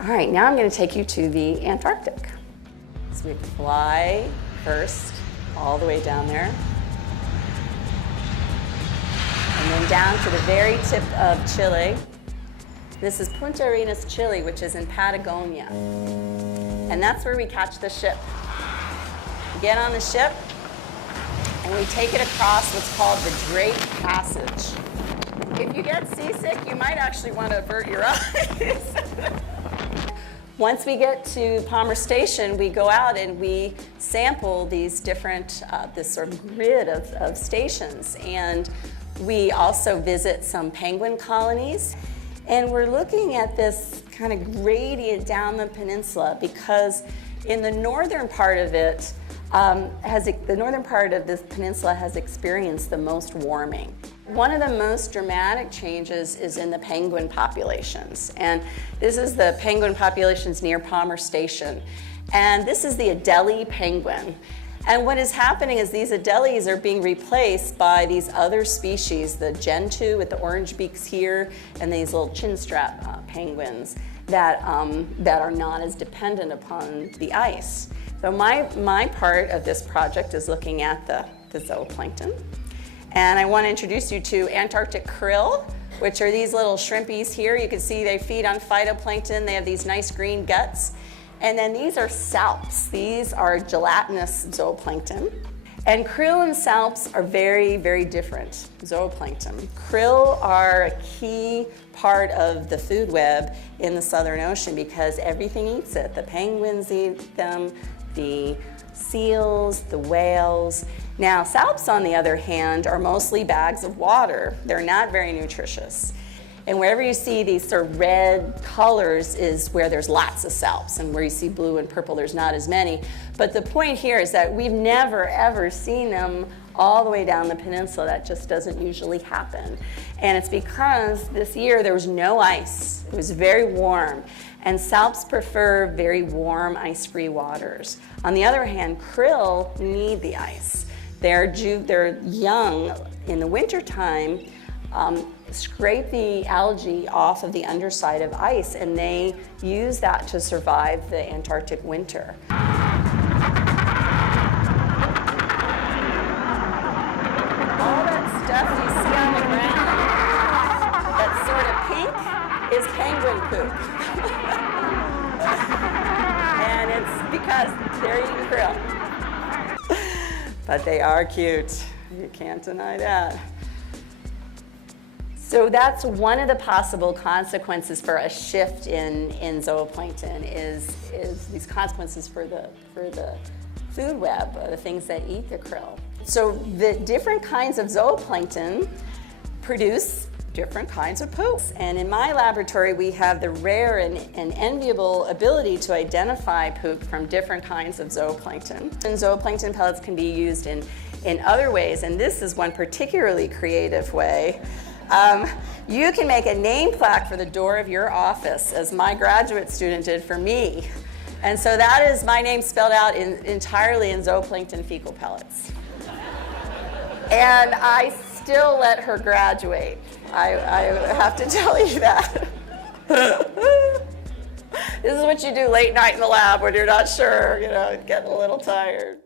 All right, now I'm going to take you to the Antarctic. So we fly first all the way down there, and then down to the very tip of Chile. This is Punta, Chile, which is in Patagonia. And that's where we catch the ship. We get on the ship, and we take it across what's called the Drake Passage. If you get seasick, you might actually want to avert your eyes. Once we get to Palmer Station, we go out and we sample these different, this sort of grid of stations. And we also visit some penguin colonies. And we're looking at this kind of gradient down the peninsula because in the northern part of it, the northern part of this peninsula has experienced the most warming. One of the most dramatic changes is in the penguin populations. And this is the penguin populations near Palmer Station. And this is the Adelie penguin. And what is happening is these Adelies are being replaced by these other species, the Gentoo with the orange beaks here, and these little chinstrap penguins that are not as dependent upon the ice. So my part of this project is looking at the zooplankton. And I want to introduce you to Antarctic Krill, which are these little shrimpies here. You can see they feed on phytoplankton. They have these nice green guts. And then these are salps. These are gelatinous zooplankton. And krill and salps are very, very different zooplankton. Krill are a key part of the food web in the Southern Ocean because everything eats it. The penguins eat them, the seals, the whales. Now, salps, on the other hand, are mostly bags of water. They're not very nutritious. And wherever you see these sort of red colors is where there's lots of salps, and where you see blue and purple, there's not as many. But the point here is that we've never, ever seen them all the way down the peninsula. That just doesn't usually happen. And it's because this year there was no ice. It was very warm. And salps prefer very warm, ice-free waters. On the other hand, krill need the ice. They're young in the wintertime, scrape the algae off of the underside of ice, and they use that to survive the Antarctic winter. All that stuff you see on the ground, that sort of pink, is penguin poop. And it's because they're eating krill. But they are cute. You can't deny that. So that's one of the possible consequences for a shift in zooplankton is these consequences for the food web, the things that eat the krill. So the different kinds of zooplankton produce different kinds of poop. And in my laboratory, we have the rare and enviable ability to identify poop from different kinds of zooplankton. And zooplankton pellets can be used in other ways, and this is one particularly creative way. You can make a name plaque for the door of your office, as my graduate student did for me. And so that is my name spelled out entirely in zooplankton fecal pellets. And I still let her graduate. I have to tell you that. This is what you do late night in the lab when you're not sure, getting a little tired.